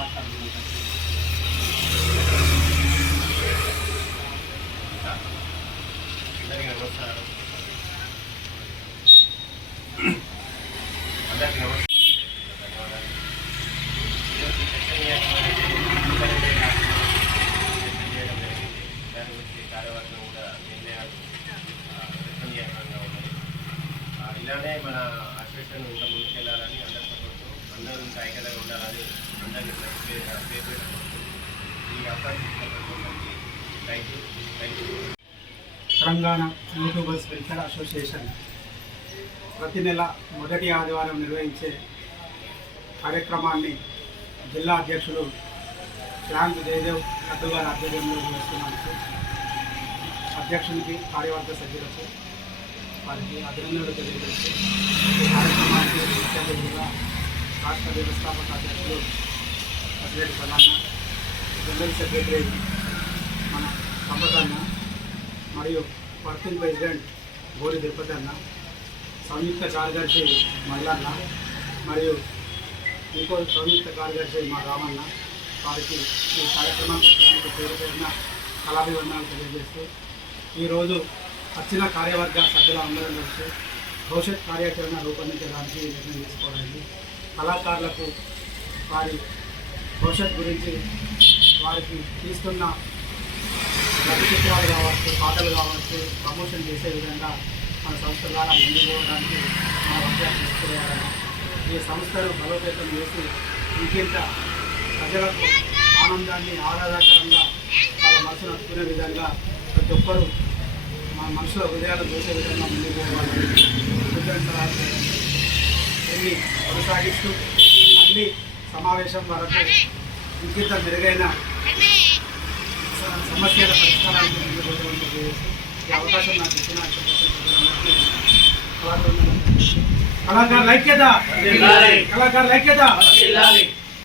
మాట్లాడుతున్నాం. దాని గురించి కార్యవర్గం కూడా నిర్ణయాలు విశ్వసనీయంగా ఉన్నాయి. ఇలానే మన అసోసియేషన్ ఇంకా ముందుకెళ్ళాలని అందరి సపోర్టు, అందరూ ఇంకా ఐక్యతగా ఉండాలని అందరికీ పేరు ఈ అవకాశం thank you. Telangana YouTubers welfare association ప్రతి నెల మొదటి ఆదివారం నిర్వహించే కార్యక్రమాన్ని జిల్లా అధ్యక్షులు శ్రాంత్ జయదేవ్ లడ్డు గారి ఆధ్వర్యంలో నిర్వహిస్తున్నాము. అధ్యక్షునికి, కార్యవర్గ సభ్యులకు వారికి అభినందనలు తెలియజేస్తూ ఈ కార్యక్రమానికి ముఖ్య అతిథిగా రాష్ట్ర వ్యవస్థాపక అధ్యక్షులు అసిరెడ్డి ప్రధాన, జనరల్ సెక్రటరీ మన సంపదన్న మరియు వర్కింగ్ ప్రెసిడెంట్ గోడి తిరుపతి అన్న, సంయుక్త కార్యదర్శి మల్లన్న మరియు ఇంకో సంయుక్త కార్యదర్శి మా రామన్న, వారికి ఈ కార్యక్రమానికి వచ్చడానికి పేరు పేరున కళాభివందనాలు తెలియజేస్తూ ఈరోజు వచ్చిన కార్యవర్గ సభ్యులందరం కలిసి భవిష్యత్ కార్యాచరణ రూపొందించడానికి నిర్ణయం తీసుకోవడానికి, కళాకారులకు వారి భవిష్యత్ గురించి వారికి తీస్తున్న లఘు చిత్రాలు కావచ్చు, పాటలు కావచ్చు ప్రమోషన్ చేసే విధంగా మన సంస్థ ద్వారా ముందుకు పోవడానికి మన వర్గాలు తీసుకోవాలని, ఈ సంస్థను బలోపేతం చేసి ఇంకింత ప్రజలకు ఆనందాన్ని ఆహ్లాదకరంగా వాళ్ళ మనసును అట్టుకునే విధంగా ప్రతి ఒక్కరూ మన మనసులో హృదయాలు చూసే విధంగా ముందుకు పోవాలని దీన్ని కొనసాగిస్తూ మళ్ళీ సమావేశం వరకు ఇంకింత మెరుగైన సమస్యల పరిష్కారానికి ముందు రోజులను చేసి ఈ అవకాశం నాకు ఇచ్చిన కళాకారుల ఐక్యత, కళాకారుల ఐక్యత.